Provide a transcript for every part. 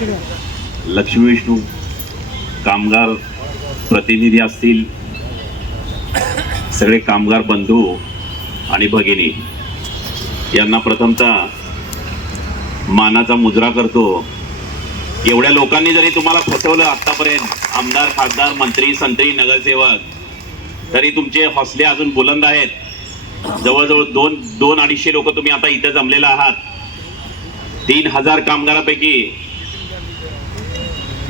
लक्ष्मी विष्णू कामगार प्रतिनिधी असतील. सगळे कामगार बंधू आणि भगिनी. यांना प्रथमतः मानाचा मुजरा करतो. एवढ्या लोकांनी जरी तुम्हाला फसवलं आत्तापर्यंत आमदार खासदार मंत्री संत्री नगरसेवक तरी तुमचे हौसले अजून बुलंद आहेत. जवळजवळ दोन दोन अडीचशे लोक तुम्ही आता इथे जमलेला आहात. तीन हजार कामगारापैकी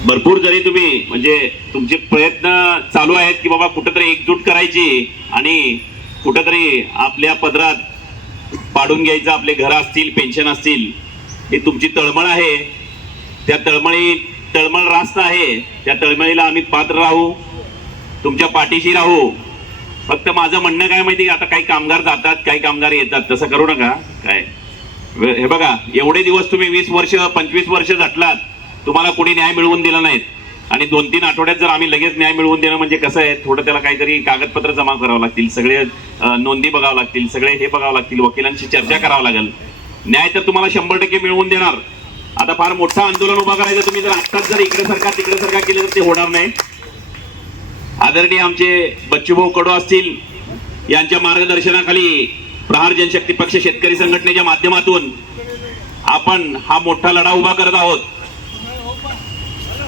भरपूर जरी तुम्ही म्हणजे तुमचे प्रयत्न चालू आहेत की बाबा कुठेतरी एकजूट करायची आणि कुठेतरी आपल्या पदरात पाडून घ्यायचं आपले घर असतील पेन्शन असतील ही तुमची तळमळ आहे. त्या तळमळी तळमळ रास्त आहे. त्या तळमळीला आम्ही पात्र राहू तुमच्या पाठीशी राहू. फक्त माझं म्हणणं काय माहिती आता काही कामगार जातात काही कामगार येतात. तसं करू नका. काय? हे बघा एवढे दिवस तुम्ही वीस वर्ष पंचवीस वर्ष झटलात तुम्हाला कोणी न्याय मिळवून दिला नाहीत. आणि दोन तीन आठवड्यात जर आम्ही लगेच न्याय मिळवून देणं म्हणजे कसं आहे थोडं त्याला काहीतरी कागदपत्र जमा करावं लागतील सगळे नोंदी बघावं लागतील सगळे हे बघावं लागतील वकिलांशी चर्चा करावं लागेल. न्याय तर तुम्हाला शंभर टक्के मिळवून देणार. आता फार मोठं आंदोलन उभा करायचं तुम्ही जर आत्ताच जर इकडे सरकार तिकडे सरकार केलं तर ते होणार नाही. आदरणीय आमचे बच्चूभाऊ कडू असतील यांच्या मार्गदर्शनाखाली प्रहार जनशक्ती पक्ष शेतकरी संघटनेच्या माध्यमातून आपण हा मोठा लढा उभा करत आहोत.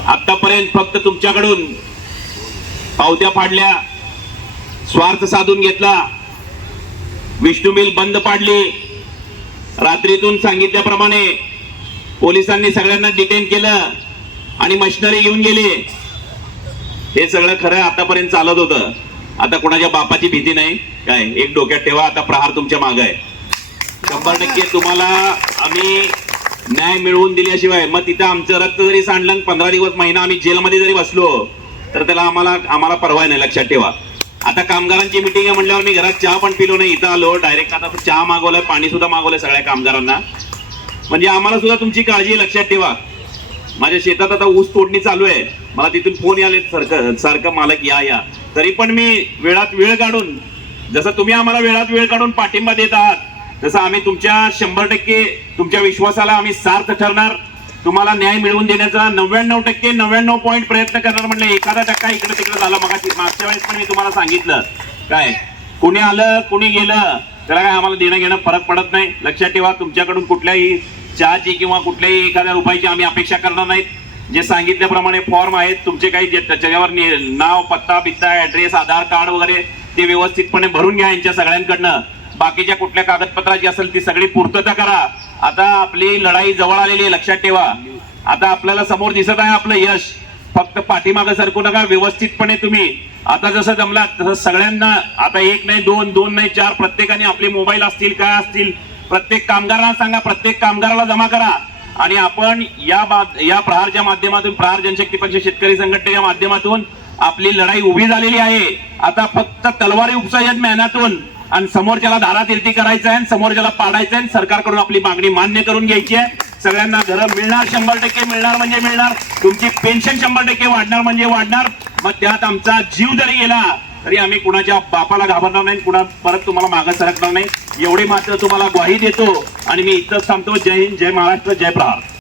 आतापर्यंत फक्त तुमच्याकडून पावत्या फाडल्या स्वार्थ साधून घेतला. विष्णू मिल बंद पाडली. रात्रीतून सांगितल्याप्रमाणे पोलिसांनी सगळ्यांना डिटेन केलं आणि मशिनरी घेऊन गेली. हे सगळं खरं आतापर्यंत चालत होतं. आता कोणाच्या बापाची भीती नाही. काय? एक डोक्यात ठेवा आता प्रहार तुमच्या माग आहे. शंभर टक्के तुम्हाला आम्ही न्याय मिळवून दिल्याशिवाय मग तिथं आमचं रक्त जरी सांडलं पंधरा दिवस महिना आम्ही जेलमध्ये जरी बसलो तर त्याला आम्हाला आम्हाला परवा नाही लक्षात ठेवा. आता कामगारांची मिटिंग आहे म्हणल्यावर मी घरात चहा पण पिलो नाही इथं आलो डायरेक्ट आता चहा मागवलाय पाणी सुद्धा मागवलंय सगळ्या कामगारांना. म्हणजे आम्हाला सुद्धा तुमची काळजी आहे, लक्षात ठेवा. माझ्या शेतात आता ऊस तोडणी चालू आहे. मला तिथून फोन याले सारखं सारखं मालक या या. तरी पण मी वेळात वेळ काढून जसं तुम्ही आम्हाला वेळात वेळ काढून पाठिंबा देत आहात तसं आम्ही तुमच्या शंभर टक्के तुमच्या विश्वासाला आम्ही सार्थ ठरणार. तुम्हाला न्याय मिळवून देण्याचा नव्याण्णव टक्के नव्याण्णव पॉईंट प्रयत्न करणार म्हणजे एखादा टक्का इकडे तिकडे झाला. मग मागच्या वेळेस पण मी तुम्हाला सांगितलं. काय? कुणी आलं कुणी गेलं? त्याला काय आम्हाला देणं घेणं फरक पडत नाही. लक्षात ठेवा तुमच्याकडून कुठल्याही चहाची किंवा कुठल्याही एखाद्या रुपयाची आम्ही अपेक्षा करणार नाहीत. जे सांगितल्याप्रमाणे फॉर्म आहेत तुमचे काही जे त्याच्यावर नाव पत्ता बित्ता ऍड्रेस आधार कार्ड वगैरे ते व्यवस्थितपणे भरून घ्या यांच्या सगळ्यांकडनं. बाकीच्या कुठल्या कागदपत्राची असेल ती सगळी पूर्तता करा. आता आपली लढाई जवळ आलेली आहे लक्षात ठेवा. आता आपल्याला समोर दिसत आहे आपलं यश. फक्त पाठीमागं सरकू नका व्यवस्थितपणे तुम्ही. आता जसं जमलात तसं सगळ्यांना आता एक नाही दोन दोन नाही चार प्रत्येकाने आपले मोबाईल असतील काय असतील प्रत्येक कामगारांना सांगा प्रत्येक कामगाराला जमा करा. आणि आपण या बाद या प्रहारच्या माध्यमातून प्रहार जनशक्ती पक्ष शेतकरी संघटनेच्या माध्यमातून आपली लढाई उभी झालेली आहे. आता फक्त तलवारी उपसायत मेहनतून आणि समोरच्याला धारातीर्थी करायचं आहे समोरच्याला पाडायचं आहे सरकारकडून आपली मागणी मान्य करून घ्यायची आहे. सगळ्यांना घरं मिळणार शंभर टक्के मिळणार म्हणजे मिळणार. तुमची पेन्शन शंभर टक्के वाढणार म्हणजे वाढणार. मग त्यात आमचा जीव जरी गेला तरी आम्ही कुणाच्या बापाला घाबरणार नाही कुणा परत तुम्हाला मागं सरकणार नाही. एवढी मात्र तुम्हाला ग्वाही देतो आणि मी इथंच थांबतो. जय हिंद जय महाराष्ट्र जय प्रहार.